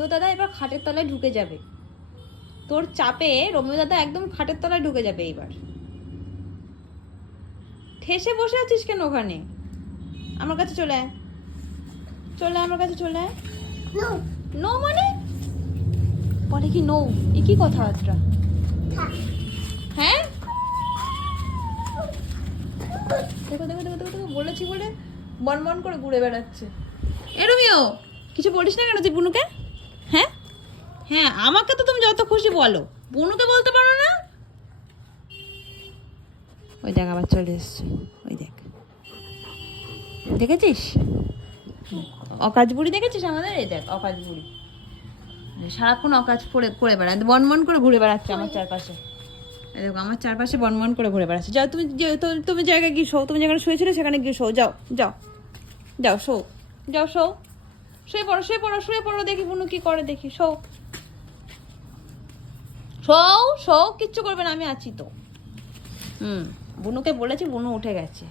Romeo দাদা এবার খাটের তলায় ঢুকে যাবে। তোর চাপে রোমিও দাদা একদম খাটের তলায় ঢুকে যাবে এইবার ঠেসে বসে আছিস কেন ওখানে? আমার কাছে চলে আয়। চলে আমার কাছে চলে আয়। নো। মানে? বলে কি নো? এ কি কথাবার্তা? হ্যাঁ? দেখো দেখো দেখো দেখো দেখো বলেছি বলে বন বন করে ঘুরে বেড়াচ্ছে। এ রমিও কিছু বলিস না কেন তুই বুনুকে হ্যাঁ? হ্যাঁ আমাকে তো তুমি যত খুশি বলো। বুনুকে বলতে পারো না? ওই দেখ আবার চলে এসছে। ওই দেখ। দেখেছিস। অকাজ বুড়ি দেখেছিস আমাদের? এই দেখ অকাজ বুড়ি সারাক্ষণ অকাজ করে করে বেড়ায়। বন বন করে ঘুরে বেড়াচ্ছে আমার চারপাশে। এই দেখো আমার চারপাশে বনবন করে ঘুরে বেড়াচ্ছে। যাও তুমি তুমি জায়গায় গিয়ে শো তুমি যেখানে শুয়েছিলে সেখানে গিয়ে শো। যাও যাও। যাও শো। যাও শো। শুয়ে পড়ো শুয়ে পড়ো শুয়ে পড়ো দেখি বুনু কি করে দেখি শো শো শো কিচ্ছু করবে না আমি আছি তো। হুম বুনুকে বলেছি বুনু উঠে গেছে।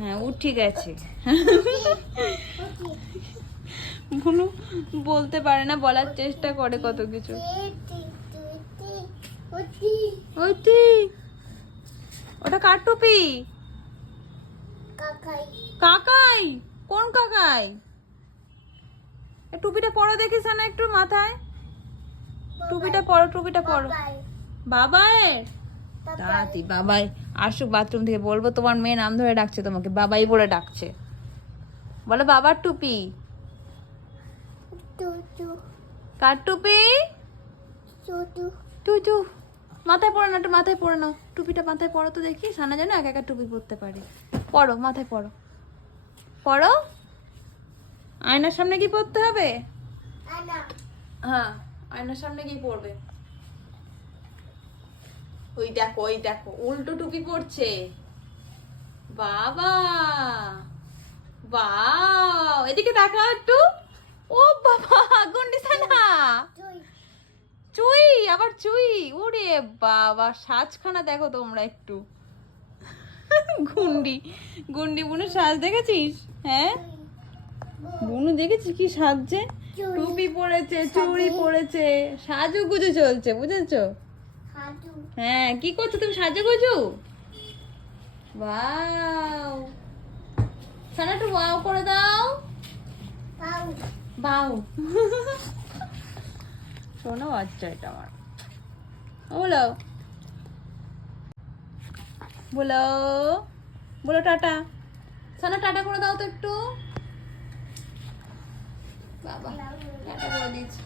হ্যাঁ উঠে গেছে। বুনু বলতে পারে না বলার চেষ্টা করে কত কিছু। ওটা কার টুপি? কাকাই? কোন কাকাই? টুপিটা পরো দেখিস না একটু মাথায়। টুপিটা পরো টুপিটা পরো। বাবায়ের দাঁড়াতি বাবাই। আসুক বাথরুম থেকে বলব তোমার মেয়ে নাম ধরে ডাকছে তোমাকে বাবাই বলে ডাকছে। বলো বাবার টুপি। কার টুপি? টুটু মাথায় পড়ো না একটু মাথায় পড়ে নাও টুপিটা মাথায় পড়ো তো দেখি সানা যেন একা একা টুপি পরতে পারে। পড়ো মাথায় পড়ো পড়ো আয়নার সামনে কি পড়তে হবে? হ্যাঁ আয়নার সামনে কি পড়বে? ওই দেখো ওই দেখো উল্টো টুপি পড়ছে বাবা! বাহ এদিকে তাকাও একটু। ও বাবা গন্ডি সানা! চুই। আবার চুই। ওরে বাবা সাজখানা দেখো তোমরা একটু। গুন্ডি গুন্ডি বুনু সাজ দেখেছিস? হ্যাঁ? বুনু দেখেছি কি সাজছে? টুপি পরেছে চুড়ি পরেছে সাজু গুজু চলছে বুঝেছ? হ্যাঁ কি করছ তুমি সাজু গুজু বাও সানা একটু ওয়াও করে দাও। বাউ। শোনো বাচ্চা এটা আমার। বলো। বলো। বলো টাটা। সানা টাটা করে দাও তো একটু। বাবা টাটা বলে দিয়েছি